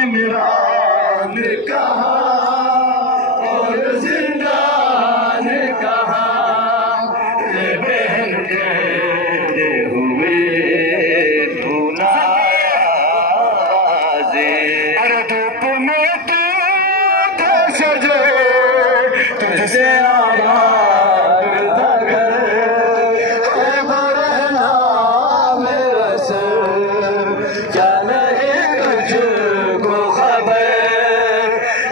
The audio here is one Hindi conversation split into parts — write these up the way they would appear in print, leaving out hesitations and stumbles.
इमरान कहा और जिंदान कहा, ये बहन कहते हुए तू नाज़े। अरे धूप में तू सजे तुझसे आबाद था घर, भरना मेरा सर क्या नहीं तुझको खबर,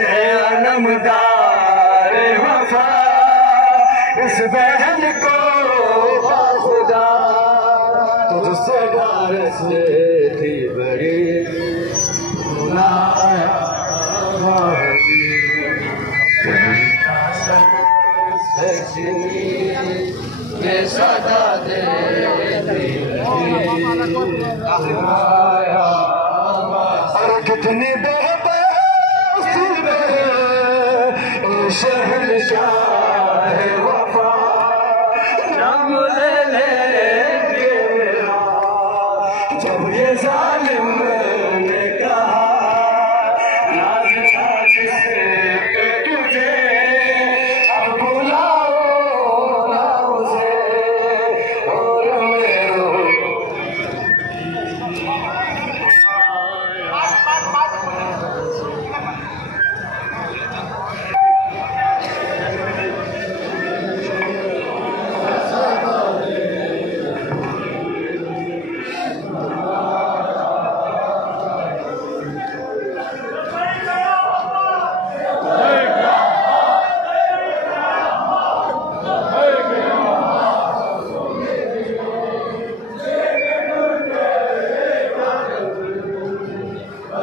है नमदार वफा इस बहन को खुदा, तुझसे डर से थी बड़ी ये सदा दे और कितनी बेबसी में शहंशाह वफा नाम ले लेंगे मेरा, जब ये जालिम ने कहा नाज था जिसे तुझे अब बुलाओ ना उसे और मेरो।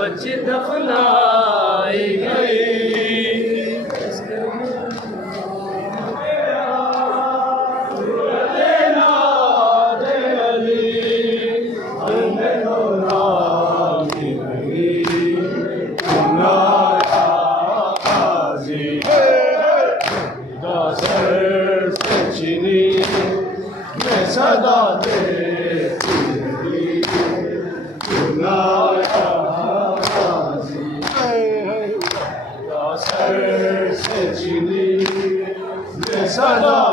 बच्चे दफनाई गई सदा सदा